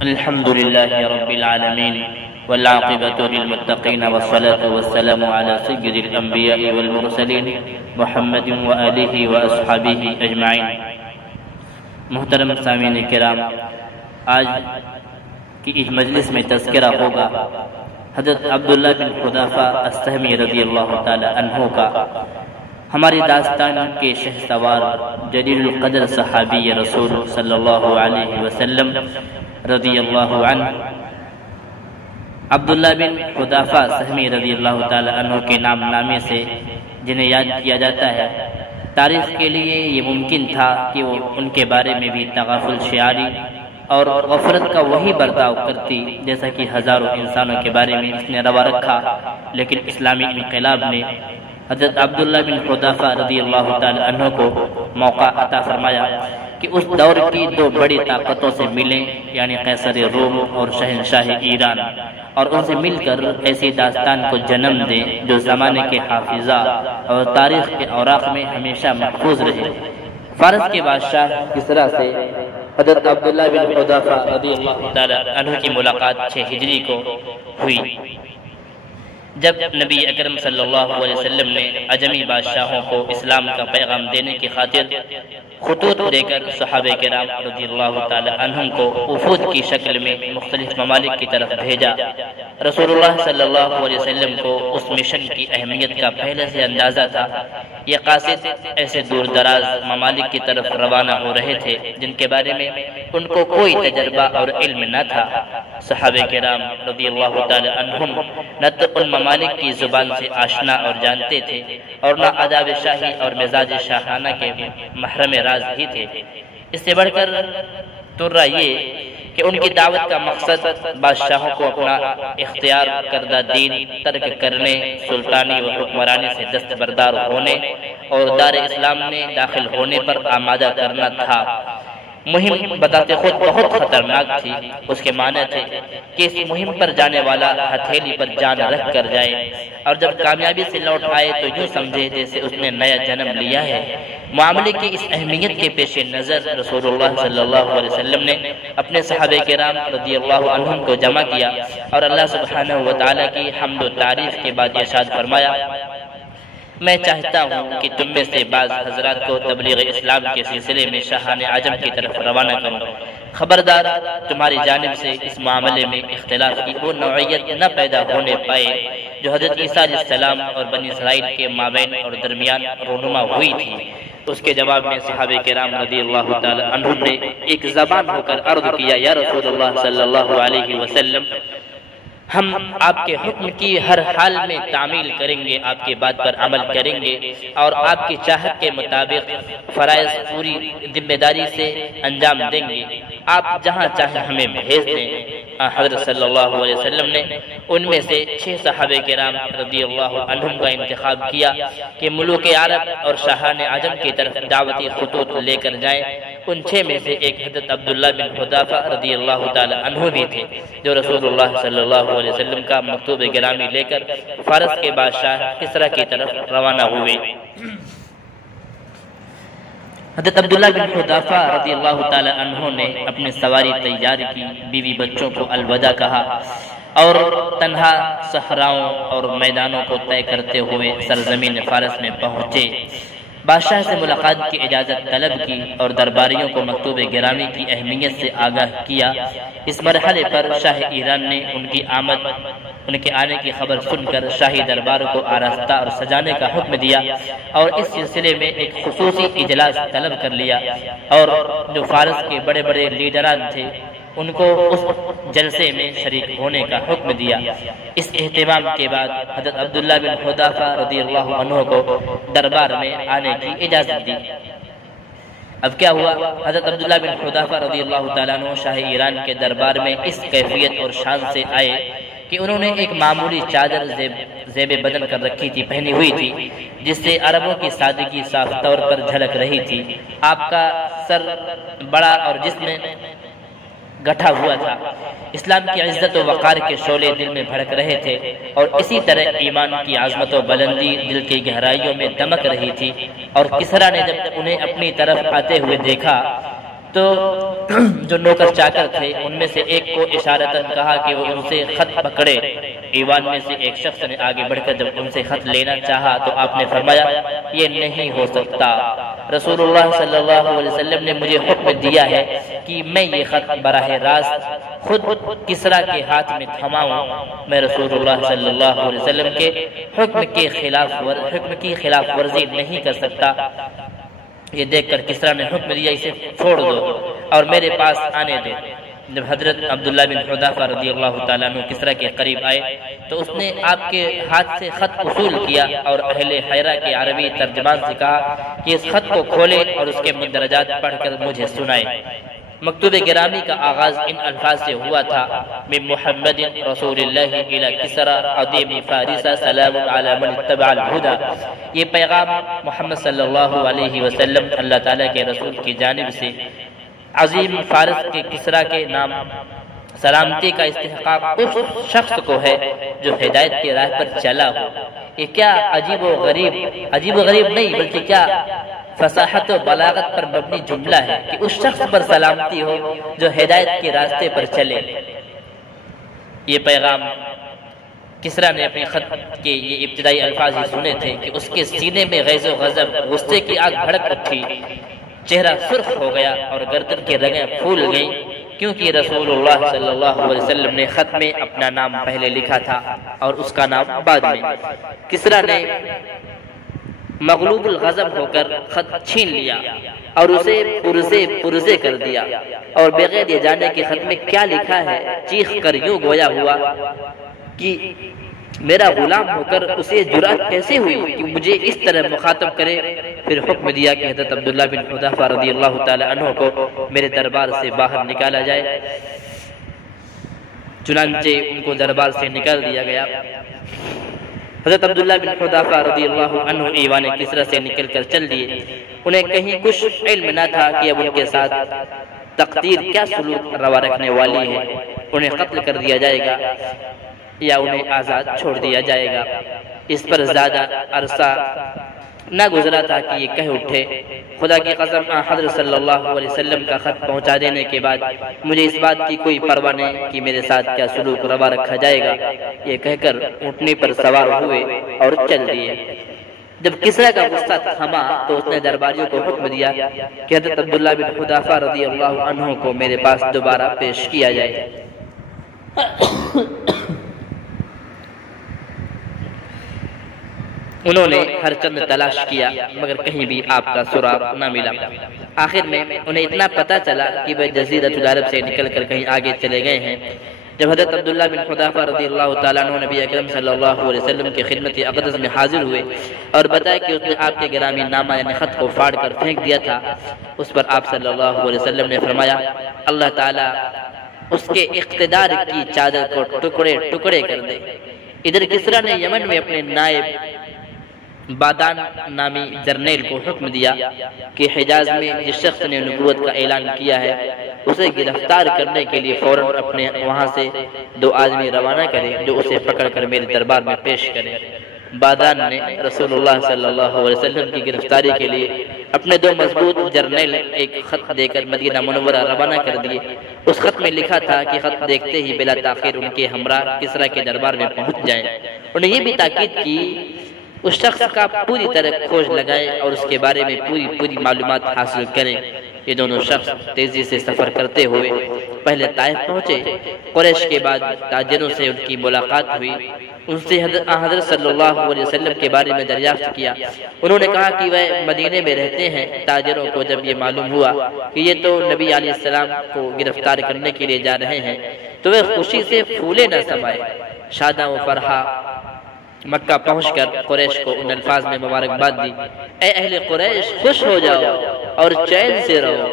الحمد لله رب العالمين والعاقبة للمتقين والصلاة والسلام على سيد الأنبياء والمرسلين محمد وآله وأصحابه أجمعين۔ محترم سامعین کرام، آج کی اس مجلس میں تذکرہ ہوگا حضرت عبداللہ بن حذیفہ السہمی رضی اللہ تعالی عنہ کا۔ ہماری داستان کے شہ سوار جلیل القدر صحابی رسول صلی اللہ علیہ وسلم رضی اللہ عنہ عبداللہ بن حذیفہ سہمی رضی اللہ تعالی عنہ کے نام نامے سے جنہیں یاد کیا جاتا ہے، تاریخ کے لیے یہ ممکن تھا کہ وہ ان کے بارے میں بھی تغافل شعاری اور غفلت کا وہی برتاؤ کرتی جیسا کہ ہزاروں انسانوں کے بارے میں اس نے روا رکھا، لیکن اسلامی انقلاب نے حضرت عبداللہ بن حذیفہ رضی اللہ تعالی عنہ کو موقع عطا فرمایا کہ اس دور کی دو بڑی طاقتوں سے ملیں، یعنی قیصر روم اور شہنشاہ ایران، اور ان سے مل کر ایسی داستان کو جنم دیں جو زمانے کے حافظہ اور تاریخ کے اوراق میں ہمیشہ محفوظ رہے۔ فارس کے بادشاہ کسریٰ سے حضرت عبداللہ بن حذیفہ رضی اللہ تعالی عنہ کی ملاقات 6 ہجری کو ہوئی، جب نبی اکرم صلی اللہ علیہ وسلم نے عجمی بادشاہوں کو اسلام کا پیغام دینے کی خاطر خطوط دے کر صحابہ کرام رضی اللہ تعالی عنہم کو وفود کی شکل میں مختلف ممالک کی طرف بھیجا۔ رسول اللہ صلی اللہ علیہ وسلم کو اس مشن کی اہمیت کا پہلے سے اندازہ تھا۔ یہ قاصد ایسے دور دراز ممالک کی طرف روانہ ہو رہے تھے جن کے بارے میں ان کو کوئی تجربہ اور علم نہ تھا۔ صحابہ کرام رضی اللہ تعالی عنہم نہ تو ان ممالک کی زبان سے آشنا اور جانتے تھے اور نہ آداب شاہی اور مزاج شاہانہ کے محرم راز ہی تھے۔ اس سے بڑھ کر ترا یہ کہ ان کی دعوت کا مقصد بادشاہوں کو اپنا اختیار کردہ دین ترک کرنے، سلطانی و حکمرانی سے دستبردار ہونے اور دار اسلام میں داخل ہونے پر آمادہ کرنا تھا۔ مہم بتاتے خود بہت خطرناک تھی۔ اس کے معنی تھے کہ اس مہم پر جانے والا ہتھیلی پر جان رکھ کر جائے، اور جب کامیابی سے لوٹ آئے تو یوں سمجھے جیسے اس نے نیا جنم لیا ہے۔ معاملے کی اس اہمیت کے پیش نظر رسول اللہ صلی اللہ علیہ وسلم نے اپنے صحابہ کرام رضی اللہ عنہم کو جمع کیا اور اللہ سبحانہ و تعالیٰ کی حمد و تعریف کے بعد ارشاد فرمایا، میں چاہتا ہوں کہ تم میں سے بعض حضرات کو تبلیغ اسلام کے سلسلے میں شاہان عجم کی طرف روانہ کروں۔ خبردار تمہاری جانب سے اس معاملے میں اختلاف کی وہ نوعیت نہ پیدا ہونے پائے جو حضرت عیسیٰ علیہ السلام اور بنی اسرائیل کے مابین اور درمیان رونما ہوئی تھی۔ اس کے جواب میں صحابہ کرام رضی اللہ تعالی عنہم نے ایک زبان ہو کر عرض کیا، یا رسول اللہ صلی اللہ علیہ وسلم، ہم آپ کے حکم کی ہر حال میں تعمیل کریں گے، آپ کی بات پر عمل کریں گے اور آپ کی چاہت کے مطابق فرائض پوری ذمہ داری سے انجام دیں گے۔ آپ جہاں چاہیں ہمیں بھیج دیں۔ حضرت صلی اللہ علیہ وسلم نے ان میں سے 6 صحابہ کرام رضی اللہ عنہم کا انتخاب کیا کہ ملوک عرب اور شاہان عجم کی طرف دعوتی خطوط لے کر جائیں۔ ان 6 میں سے ایک حضرت عبداللہ بن حذیفہ رضی اللہ تعالی عنہ بھی تھے، جو رسول اللہ صلی اللہ علیہ وسلم کا مکتوب گرامی لے کر فارس کے بادشاہ کسریٰ کی طرف روانہ ہوئے۔ حضرت عبداللہ بن حذیفہ رضی اللہ تعالی عنہ نے اپنی سواری تیار کی، بیوی بچوں کو الوداع کہا اور تنہا صحراؤں اور میدانوں کو طے کرتے ہوئے سرزمین فارس میں پہنچے۔ بادشاہ سے ملاقات کی اجازت طلب کی اور درباریوں کو مکتوب گرامی کی اہمیت سے آگاہ کیا۔ اس مرحلے پر شاہ ایران نے ان کے آنے کی خبر سن کر شاہی دربار کو آراستہ اور سجانے کا حکم دیا اور اس سلسلے میں ایک خصوصی اجلاس طلب کر لیا، اور جو فارس کے بڑے بڑے لیڈران تھے ان کو اس جلسے میں شریک ہونے کا حکم دیا۔ اس اہتمام کے بعد حضرت عبداللہ بن حذیفہ رضی اللہ عنہ کو دربار میں آنے کی اجازت دی۔ اب کیا ہوا؟ حضرت عبداللہ بن حذیفہ رضی اللہ تعالیٰ عنہ شاہ ایران کے دربار میں اس کیفیت اور شان سے آئے کہ انہوں نے ایک معمولی چادر زیب بدن کر رکھی تھی، پہنی ہوئی تھی، جس سے عربوں کی سادگی صاف طور پر جھلک رہی تھی۔ آپ کا سر بڑا اور جسم گٹھا ہوا تھا۔ اسلام کی عزت و وقار کے شعلے دل میں بھڑک رہے تھے، اور اسی طرح ایمان کی عظمت و بلندی دل کی گہرائیوں میں دمک رہی تھی۔ اور کسریٰ نے جب انہیں اپنی طرف آتے ہوئے دیکھا تو جو نوکر چاکر تھے ان میں سے ایک کو اشارتاً کہا کہ وہ ان سے خط پکڑے۔ ایوان میں سے ایک شخص نے آگے بڑھ کر جب ان سے خط لینا چاہا تو آپ نے فرمایا یہ نہیں ہو سکتا، رسول اللہ صلی اللہ علیہ وسلم نے مجھے حکم دیا ہے کہ میں یہ خط براہ راست خود کسریٰ کے ہاتھ میں تھماؤں، میں رسول اللہ صلی اللہ علیہ وسلم کے حکم کی خلاف ورزی نہیں کر سکتا۔ یہ دیکھ کر کسریٰ نے حکم دیا اسے چھوڑ دو اور میرے پاس آنے دو۔ جب حضرت عبداللہ بن حذیفہ رضی اللہ تعالیٰ عنہ کسریٰ کے قریب آئے تو اس نے آپ کے ہاتھ سے خط وصول کیا اور اہل حیرہ کے عربی ترجمان سے کہا کہ اس خط کو کھولے اور اس کے مندرجات پڑھ کر مجھے سنائے۔ مکتوب گرامی کا آغاز ان الفاظ سے ہوا تھا، من محمد رسول اللہ الی کسریٰ عظیم فارس سلام علی من اتبع الہدی۔ یہ پیغام محمد صلی اللہ علیہ وسلم اللہ تعالیٰ کے رسول کی جانب سے عظیم فارس کے کسریٰ کے نام سلامتی کا استحقاق اس شخص کو ہے جو ہدایت کی راہ پر چلا ہو۔ یہ کیا عجیب و غریب نہیں بلکہ کیا فصاحت و بلاغت پر مبنی جملہ ہے کہ اس شخص پر سلامتی ہو جو ہدایت کے راستے پر چلے۔ یہ پیغام کسریٰ نے اپنے خط کے یہ ابتدائی الفاظ ہی سنے تھے کہ اس کے سینے میں غیظ و غضب غصے کی آگ بھڑک اٹھی، چہرہ سرخ ہو گیا اور گردن کی رگیں پھول گئیں، کیونکہ رسول اللہ صلی اللہ علیہ وسلم نے خط میں اپنا نام پہلے لکھا تھا اور اس کا نام بعد میں۔ کسریٰ نے مغلوب الغضب ہو کر خط چھین لیا اور اسے پرزے کر دیا اور بغیر یہ جانے کہ خط میں کیا لکھا ہے چیخ کر یوں گویا ہوا کہ میرا غلام ہو کر اسے جرأت کیسے ہوئی کہ مجھے اس طرح مخاطب کرے۔ پھر حکم دیا کہ حضرت عبداللہ بن حذیفہ رضی اللہ تعالی عنہ کو میرے دربار سے باہر نکالا جائے۔ چنانچہ ان کو دربار سے نکال دیا گیا۔ حضرت عبداللہ بن حذیفہ رضی اللہ عنہ ایوان کسریٰ سے نکل کر چل دیے۔ انہیں کہیں کچھ علم نہ تھا کہ اب ان کے ساتھ تقدیر کیا سلوک روا رکھنے والی ہے، انہیں قتل کر دیا جائے گا یا انہیں آزاد چھوڑ دیا جائے گا۔ اس پر زیادہ عرصہ نہ گزرا تھا کہ یہ کہہ اٹھے، خدا کی قسم حضرت صلی اللہ علیہ وسلم کا خط پہنچا دینے کے بعد مجھے اس بات کی کوئی پرواہ نہیں کہ میرے ساتھ کیا سلوک روا رکھا جائے گا۔ یہ کہہ کر اونٹنی پر سوار ہوئے اور چل دیے۔ جب کسریٰ کا غصہ تھما تو اس نے درباریوں کو حکم دیا کہ حضرت عبداللہ بن حذیفہ رضی اللہ عنہ کو میرے پاس دوبارہ پیش کیا جائے۔ انہوں نے ہر چند تلاش کیا مگر کہیں بھی آپ کا سراغ نہ ملا۔ آخر میں انہیں اتنا پتہ چلا کہ وہ جزیرۃ العرب سے نکل کر کہیں آگے چلے گئے ہیں۔ جب حضرت عبداللہ بن حذیفہ رضی اللہ تعالیٰ عنہ نبی اکرم صلی اللہ علیہ وسلم کی خدمت اقدس میں حاضر ہوئے اور بتایا کہ اس نے آپ کے گرامی نامہ یعنی خط کو پھاڑ کر پھینک دیا تھا، اس پر آپ صلی اللہ علیہ وسلم نے فرمایا اللہ تعالیٰ اس کے اقتدار کی چادر کو ٹکڑے ٹکڑے کر دے۔ ادھر کسریٰ نے یمن میں اپنے نائب بادان نامی جرنیل کو حکم دیا کہ حجاز میں جس شخص نے نبوت کا اعلان کیا ہے اسے گرفتار کرنے کے لیے فوراً اپنے وہاں سے 2 آدمی روانہ کرے جو اسے پکڑ کر میرے دربار میں پیش کرے۔ بادان نے رسول اللہ صلی اللہ علیہ وسلم کی گرفتاری کے لیے اپنے 2 مضبوط جرنیل ایک خط دے کر مدینہ منورہ روانہ کر دیے۔ اس خط میں لکھا تھا کہ خط دیکھتے ہی بلا تاخیر ان کے ہمراہ کسریٰ کے دربار میں پہنچ جائیں۔ انہیں یہ بھی تاکید کی اس شخص کا پوری طرح کھوج لگائیں اور اس کے بارے میں پوری معلومات حاصل کریں۔ یہ دونوں شخص تیزی سے سفر کرتے ہوئے پہلے طائف پہنچے۔ قریش کے بعد تاجروں سے ان کی ملاقات ہوئی، ان سے حضرت صلی اللہ علیہ وسلم کے بارے میں دریافت کیا۔ انہوں نے کہا کہ وہ مدینے میں رہتے ہیں۔ تاجروں کو جب یہ معلوم ہوا کہ یہ تو نبی علیہ السلام کو گرفتار کرنے کے لیے جا رہے ہیں تو وہ خوشی سے پھولے نہ سمائے۔ شاداں و فرحاں مکہ پہنچ کر قریش کو ان الفاظ میں مبارکباد دی، اے اہل قریش خوش ہو جاؤ اور چین سے رہو،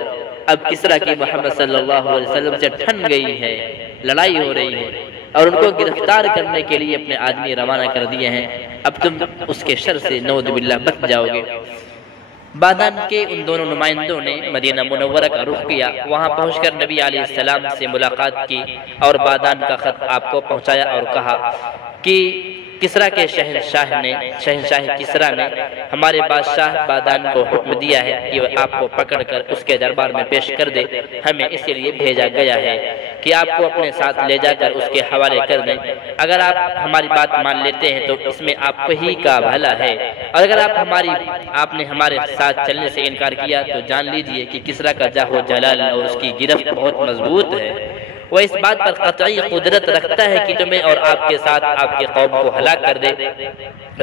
اب کسریٰ کی محمد صلی اللہ علیہ وسلم سے ٹھن گئی ہے، لڑائی ہو رہی ہے اور ان کو گرفتار کرنے کے لیے اپنے آدمی روانہ کر دیے ہیں، اب تم اس کے شر سے نعوذ باللہ بچ جاؤ گے۔ بادان کے ان دونوں نمائندوں نے مدینہ منورہ کا رخ کیا، وہاں پہنچ کر نبی علیہ السلام سے ملاقات کی اور بادان کا خط آپ کو پہنچایا اور کہا کہ کسرا کے شہنشاہ کسرا نے ہمارے بادشاہ بادان کو حکم دیا ہے کہ وہ آپ کو پکڑ کر اس کے دربار میں پیش کر دے، ہمیں اس لیے بھیجا گیا ہے کہ آپ کو اپنے ساتھ لے جا کر اس کے حوالے کر دیں۔ اگر آپ ہماری بات مان لیتے ہیں تو اس میں آپ ہی کا بھلا ہے، اور اگر آپ نے ہمارے ساتھ چلنے سے انکار کیا تو جان لیجئے کہ کسرا کا جاہ و جلال اور اس کی گرفت بہت مضبوط ہے، وہ اس بات پر قطعی قدرت رکھتا ہے کہ تمہیں اور آپ کے ساتھ آپ کی قوم کو ہلاک کر دے۔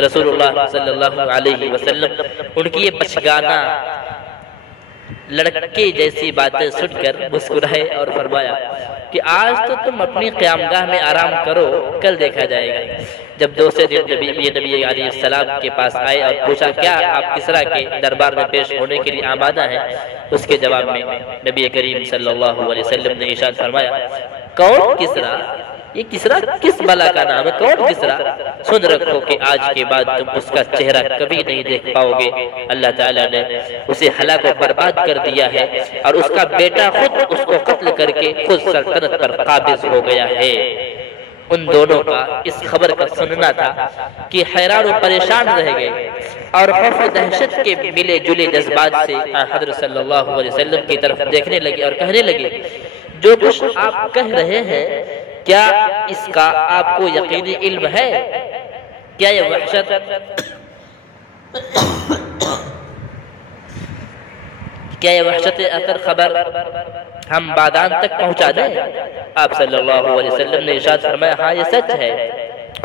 رسول اللہ صلی اللہ علیہ وسلم ان کی یہ بچگانہ لڑکے جیسی باتیں سن کر مسکرائے اور فرمایا کہ آج تو تم اپنی قیامگاہ میں آرام کرو، کل دیکھا جائے گا۔ جب دوسرے دن نبی علیہ السلام کے پاس آئے اور پوچھا کیا آپ کسرا کے دربار میں پیش ہونے کے لیے آمادہ ہیں، اس کے جواب میں نبی کریم صلی اللہ علیہ وسلم نے ارشاد فرمایا، کون کسرا؟ یہ کسرا کس بلا کا نام ہے؟ کون کسرا؟ سن رکھو کہ آج کے بعد تم اس کا چہرہ کبھی نہیں دیکھ پاؤ گے۔ اللہ تعالیٰ نے اسے ہلاک و برباد کر دیا ہے اور اس کا بیٹا خود اس کو قتل کر کے خود سلطنت پر قابض ہو گیا ہے۔ ان دونوں کا اس خبر کا سننا تھا کہ حیران و پریشان رہ گئے اور خوف و دہشت کے ملے جلے جذبات سے حضرت صلی اللہ علیہ وسلم کی طرف دیکھنے لگے اور کہنے لگے، جو کچھ آپ کہہ رہے ہیں کیا اس کا آپ کو یقینی علم ہے؟ کیا یہ وحشت اثر خبر ہم بادان تک پہنچا دیں؟ آپ صلی اللہ علیہ وسلم نے ارشاد فرمایا، ہاں یہ سچ ہے۔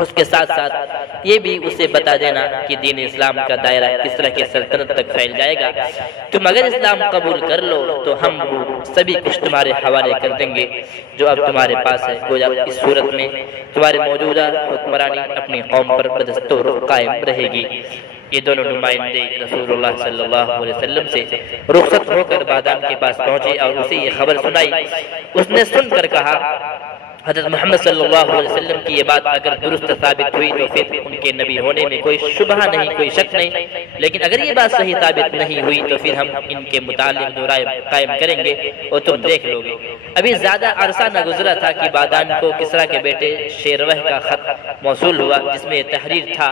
اس کے ساتھ ساتھ یہ بھی اسے بتا دینا کہ دین اسلام کا دائرہ کس طرح کی سلطنت تک پھیل جائے گا۔ تم اگر اسلام قبول کر لو تو ہم سبھی کچھ تمہارے حوالے کر دیں گے جو اب تمہارے پاس ہے، گویا اس صورت میں تمہارے موجودہ حکمرانی اپنی قوم پر بدستور قائم رہے گی۔ یہ دونوں نمائندے رسول اللہ صلی اللہ علیہ وسلم سے رخصت ہو کر بادام کے پاس پہنچے اور اسے یہ خبر سنائی۔ اس نے سن کر کہا، حضرت محمد صلی اللہ علیہ وسلم کی یہ بات اگر درست ثابت ہوئی تو پھر ان کے نبی ہونے میں کوئی شبہ نہیں، کوئی شک نہیں، لیکن اگر یہ بات صحیح ثابت نہیں ہوئی تو پھر ہم ان کے متعلق دو رائے قائم کریں گے اور تم دیکھ لو گے۔ ابھی زیادہ عرصہ نہ گزرا تھا کہ بادان کو کسرا کے بیٹے شیروہ کا خط موصول ہوا جس میں یہ تحریر تھا،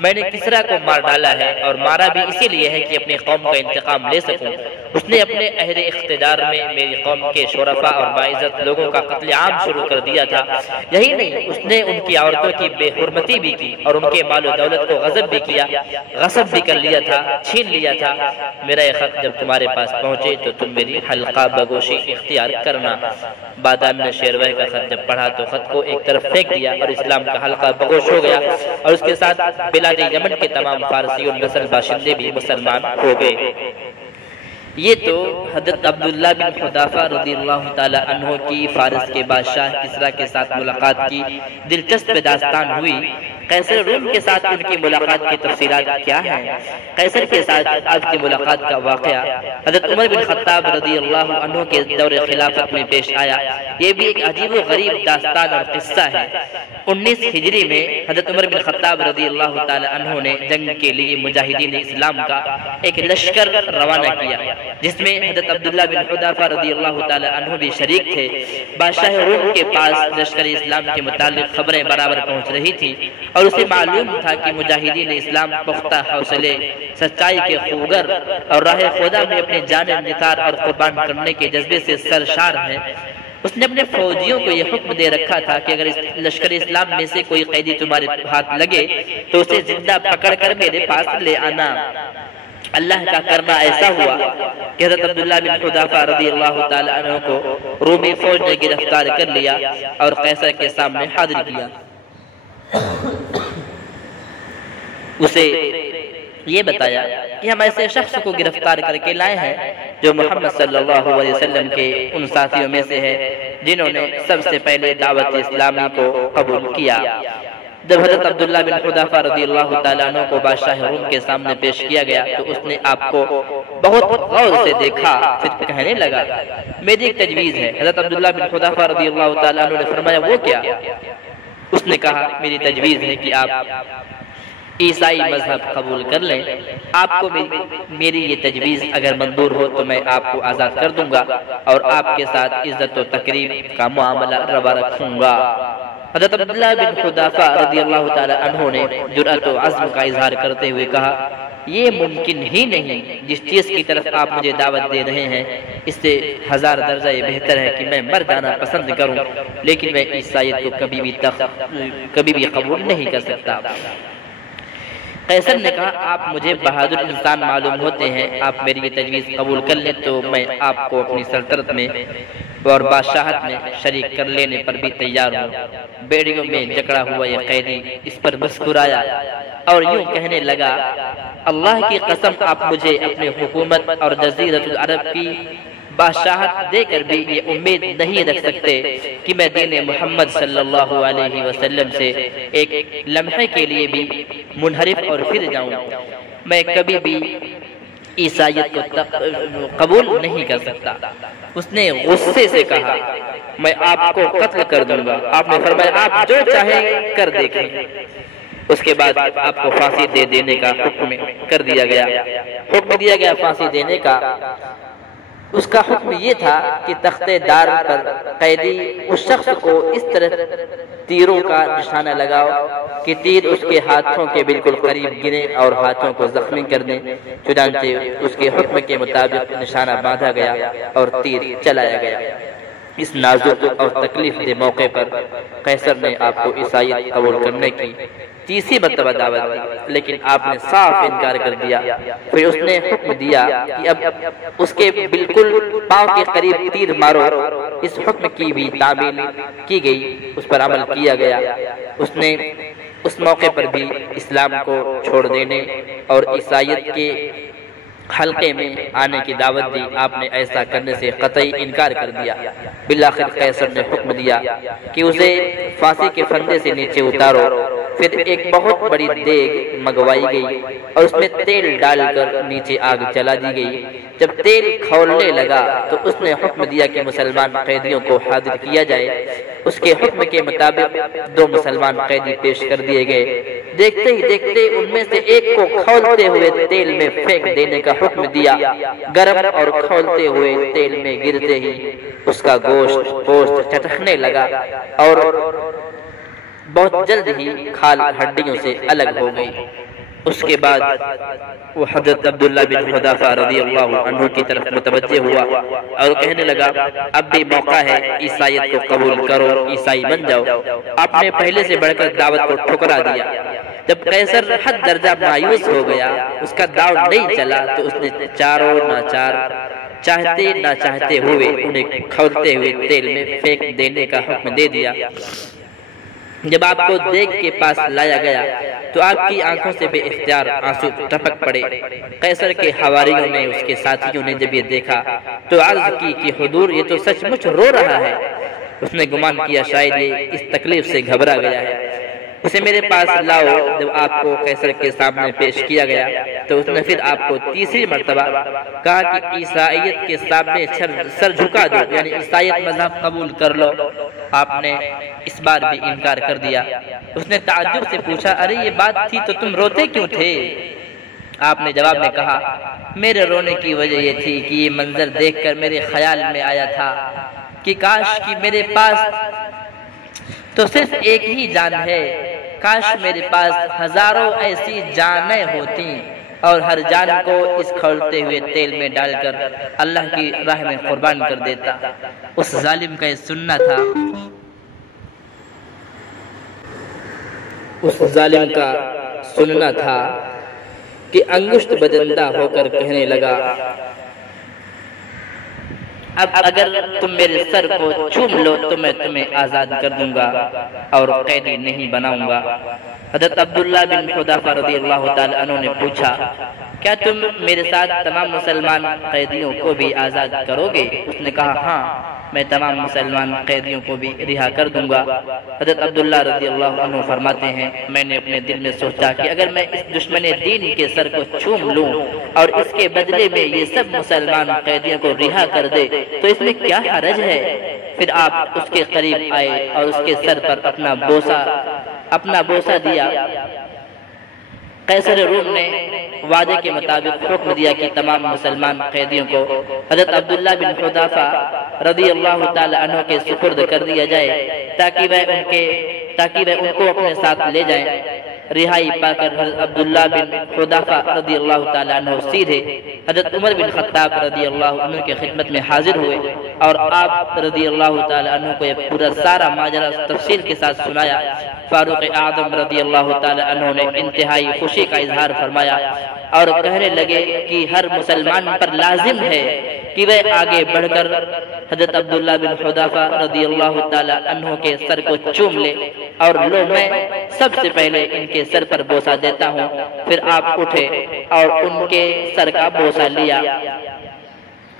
میں نے کسرا کو مار ڈالا ہے اور مارا بھی اسی لیے ہے کہ اپنی قوم کا انتقام لے سکوں۔ اس نے اپنے عہد اقتدار میں میری قوم کے شرفاء اور باعزت لوگوں کا قتل عام شروع کر دیا تھا۔ یہی نہیں، اس نے ان کی عورتوں کی بے حرمتی بھی کی اور ان کے مال و دولت کو غصب بھی کیا، غصب بھی کر لیا تھا، چھین لیا تھا۔ میرا یہ خط جب تمہارے پاس پہنچے تو تم میری حلقہ بگوشی اختیار کرنا۔ بادام نے شیروہ کا خط جب پڑھا تو خط کو ایک طرف پھینک دیا اور اسلام کا حلقہ بگوش ہو گیا، اور اس کے ساتھ بلاد یمن کے تمام فارسی اور نسل باشندے بھی مسلمان ہو گئے۔ یہ تو حضرت عبداللہ بن حذافہ رضی اللہ تعالی عنہ کی فارس کے بادشاہ کسرا کے ساتھ ملاقات کی دلچسپ داستان ہوئی۔ قیصر روم کے ساتھ ان کی ملاقات کی تفصیلات کیا ہیں؟ قیصر کے ساتھ آج کی ملاقات کا واقعہ حضرت عمر بن خطاب رضی اللہ عنہ کے دور خلافت میں پیش آیا۔ یہ بھی ایک عجیب و غریب داستان اور قصہ ہے۔ 19 ہجری میں حضرت عمر بن خطاب رضی اللہ تعالی عنہ نے جنگ کے لیے مجاہدین اسلام کا ایک لشکر روانہ کیا جس میں حضرت عبداللہ بن حذافہ رضی اللہ تعالی عنہ بھی شریک تھے۔ بادشاہ روم کے پاس لشکر اسلام کے متعلق خبریں برابر پہنچ رہی تھی اور اسے معلوم تھا کہ مجاہدین اسلام پختہ حوصلے، سچائی کے خوگر اور راہ خدا میں اپنے جان نثار اور قربان کرنے کے جذبے سے سرشار ہیں۔ اس نے اپنے فوجیوں کو یہ حکم دے رکھا تھا کہ اگر لشکر اسلام میں سے کوئی قیدی تمہارے ہاتھ لگے تو اسے زندہ پکڑ کر میرے پاس لے آنا۔ اللہ کا کرنا ایسا ہوا کہ حضرت عبداللہ بن حذافہ رضی اللہ تعالی عنہ کو رومی فوج نے گرفتار کر لیا اور قیصر کے سامنے حاضر کیا۔ اسے یہ بتایا کہ ہم ایسے شخص کو گرفتار کر کے لائے ہیں جو محمد صلی اللہ علیہ وسلم کے ان ساتھیوں میں سے ہے جنہوں نے سب سے پہلے دعوت اسلامی کو قبول کیا۔ جب حضرت عبداللہ بن حذافہ رضی اللہ تعالیٰ عنہ کو بادشاہ روم کے سامنے پیش کیا گیا تو اس نے آپ کو بہت غور سے دیکھا، پھر کہنے لگا میری ایک تجویز ہے۔ حضرت عبداللہ بن حذافہ رضی اللہ تعالیٰ عنہ نے فرمایا وہ کیا؟ اس نے کہا میری تجویز ہے کہ آپ عیسائی مذہب قبول کر لیں۔ آپ کو میری یہ تجویز اگر منظور ہو تو میں آپ کو آزاد کر دوں گا اور آپ کے ساتھ عزت و تکریم کا معاملہ روا رکھوں گا۔ حضرت عبداللہ بن حذافہ رضی اللہ تعالی عنہ نے جرأت و عزم کا اظہار کرتے ہوئے کہا یہ ممکن ہی نہیں، جس چیز کی طرف آپ مجھے دعوت دے رہے ہیں اس سے 1000 درجہ یہ بہتر ہے کہ میں مر جانا پسند کروں، لیکن میں عیسائیت کو کبھی بھی قبول نہیں کر سکتا۔ قیصر نے کہا آپ مجھے بہادر انسان معلوم ہوتے ہیں، آپ میری یہ تجویز قبول کر لیں تو میں آپ کو اپنی سلطنت میں اور بادشاہت میں شریک کر لینے پر بھی تیار ہوں۔ بیڑیوں میں جکڑا ہوا یہ قیدی اس پر مسکرایا اور یوں کہنے لگا اللہ کی قسم آپ مجھے اپنی حکومت اور جزیرۃ العرب کی بادشاہت دے کر بھی یہ امید نہیں رکھ سکتے کہ میں دین محمد صلی اللہ علیہ وسلم سے ایک لمحے کے لیے بھی منحرف اور پھر جاؤں۔ میں کبھی بھی عیسائیت کو قبول نہیں کر سکتا۔ اس نے غصے سے کہا میں آپ کو قتل کر دوں گا۔ آپ نے فرمایا آپ جو چاہیں کر دیکھیں۔ اس کے بعد آپ کو پھانسی دے دینے کا حکم کر دیا گیا، حکم دیا گیا پھانسی دینے کا۔ اس کا حکم یہ تھا کہ تختے دار پر قیدی اس شخص کو اس طرح تیروں کا نشانہ لگاؤ کہ تیر اس کے ہاتھوں کے بالکل قریب گرے اور ہاتھوں کو زخمی کر دیں۔ چنانچہ اس کے حکم کے مطابق نشانہ باندھا گیا اور تیر چلایا گیا۔ اس نازک اور تکلیف دہ موقع پر قیصر نے آپ کو عیسائیت قبول کرنے کی تیسری مرتبہ دعوت دی، لیکن آپ نے صاف انکار کر دیا۔ پھر اس نے حکم دیا کہ اب اس کے بالکل پاؤں کے قریب تیر مارو۔ اس حکم کی بھی تعمیل کی گئی، اس پر عمل کیا گیا۔ اس نے اس موقع پر بھی اسلام کو چھوڑ دینے اور عیسائیت کے حلقے میں آنے کی دعوت دی۔ آپ نے ایسا کرنے سے قطعی انکار کر دیا۔ بالآخر قیصر نے حکم دیا کہ اسے پھانسی کے پھندے سے نیچے اتارو۔ پھر ایک بہت بڑی دیگ منگوائی گئی اور اس میں تیل ڈال کر نیچے آگ جلا دی گئی۔ جب تیل کھولنے لگا تو اس نے حکم دیا کہ مسلمان قیدیوں کو حاضر کیا جائے۔ اس کے حکم کے مطابق 2 مسلمان قیدی پیش کر دیے گئے۔ دیکھتے ہی دیکھتے ان میں سے ایک کو کھولتے ہوئے تیل میں پھینک دینے کا حکم دیا۔ گرم اور کھولتے ہوئے تیل میں گرتے ہی اس کا گوشت چٹکنے لگا اور بہت جلد ہی کھال ہڈیوں سے الگ ہو گئی۔ اس کے بعد وہ حضرت عبداللہ بن حذافہ رضی اللہ عنہ کی طرف متوجہ ہوا اور کہنے لگا اب بھی موقع ہے، عیسائیت کو قبول کرو، عیسائی بن جاؤ۔ آپ نے پہلے سے بڑھ کر دعوت کو ٹھکرا دیا۔ جب قیصر حد درجہ مایوس ہو گیا، اس کا داؤ نہیں چلا تو اس نے چاروں ناچار چاہتے نہ چاہتے ہوئے انہیں کھولتے ہوئے تیل میں پھینک دینے کا حکم دے دیا۔ جب آپ کو دیگ کے پاس لایا گیا تو آپ کی آنکھوں سے بے اختیار آنسو ٹپک پڑے۔ قیصر کے حواریوں نے، اس کے ساتھیوں نے جب یہ دیکھا تو عرض کی کہ حضور یہ تو سچ مچ رو رہا ہے۔ اس نے گمان کیا شاید یہ اس تکلیف سے گھبرا گیا ہے، اسے میرے پاس لاؤ۔ جب آپ کو قیصر کے سامنے پیش کیا گیا تو اس نے پھر آپ کو تیسری مرتبہ کہا کہ عیسائیت کے سامنے سر جھکا دو، یعنی عیسائیت مذہب قبول کر لو۔ آپ نے اس بار بھی انکار کر دیا۔ اس نے تعجب سے پوچھا ارے یہ بات تھی تو تم روتے کیوں تھے؟ آپ نے جواب میں کہا میرے رونے کی وجہ یہ تھی کہ یہ منظر دیکھ کر میرے خیال میں آیا تھا کہ کاش کہ میرے پاس تو صرف ایک ہی جان ہے، کاش میرے پاس ہزاروں ایسی جانیں ہوتی اور ہر جان کو اس کھولتے ہوئے تیل میں ڈال کر اللہ کی راہ میں قربان کر دیتا۔ اس ظالم کا یہ سننا تھا، اس ظالم کا سننا تھا کہ انگشت بدندہ ہو کر کہنے لگا اب اگر تم میرے سر کو چوم لو تو میں تمہیں آزاد کر دوں گا اور قیدی نہیں بناؤں گا۔ حضرت عبداللہ بن حذافہ رضی اللہ تعالی عنہ نے پوچھا کیا تم میرے ساتھ تمام مسلمان قیدیوں کو بھی آزاد کرو گے؟ اس نے کہا ہاں، میں تمام مسلمان قیدیوں کو بھی رہا کر دوں گا۔ حضرت عبداللہ رضی اللہ عنہ فرماتے ہیں میں نے اپنے دل میں سوچا کہ اگر میں اس دشمن دین کے سر کو چوم لوں اور اس کے بدلے میں یہ سب مسلمان قیدیوں کو رہا کر دے تو اس میں کیا حرج ہے؟ پھر آپ اس کے قریب آئے اور اس کے سر پر اپنا بوسہ دیا۔ قیصر روم نے وعدے کے مطابق حکم دیا کہ تمام مسلمان قیدیوں کو حضرت عبداللہ بن حذافہ رضی اللہ تعالی عنہ کے سپرد کر دیا جائے تاکہ وہ ان کے تاکہ وہ ان کو اپنے ساتھ لے جائیں۔ رہائی پا کر حضرت عبداللہ بن حذافہ رضی اللہ تعالیٰ عنہ سیدھے حضرت عمر بن خطاب رضی اللہ عنہ کے خدمت میں حاضر ہوئے اور آپ رضی اللہ تعالیٰ عنہ کو یہ پورا سارا ماجرا تفصیل کے ساتھ سنایا۔ فاروق اعظم رضی اللہ تعالیٰ عنہ نے انتہائی خوشی کا اظہار فرمایا اور کہنے لگے کہ ہر مسلمان پر لازم ہے کہ وہ آگے بڑھ کر حضرت عبداللہ بن حذافہ رضی اللہ تعالیٰ عنہ کے سر کو چوم لے اور لو میں سب سے پہلے ان کے سر پر بوسہ دیتا ہوں۔ پھر آپ اٹھے اور ان کے سر کا بوسہ لیا۔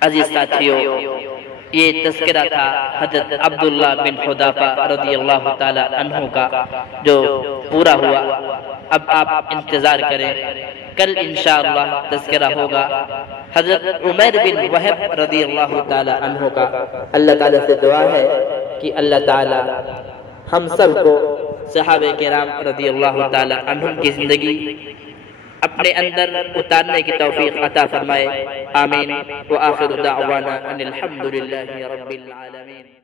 عزیز ساتھیوں، یہ تذکرہ تھا حضرت عبداللہ بن حذافہ رضی اللہ تعالی عنہ کا جو پورا ہوا۔ اب آپ انتظار کریں، کل انشاءاللہ تذکرہ ہوگا حضرت عمیر بن وہب رضی اللہ تعالی عنہ کا۔ اللہ تعالی سے دعا ہے کہ اللہ تعالی ہم سب کو صحابہ کرام رضی اللہ تعالی عنہم کی زندگی اپنے اندر اتارنے کی توفیق عطا فرمائے۔ آمین۔ وآخر دعوانا ان الحمد للہ رب العالمین۔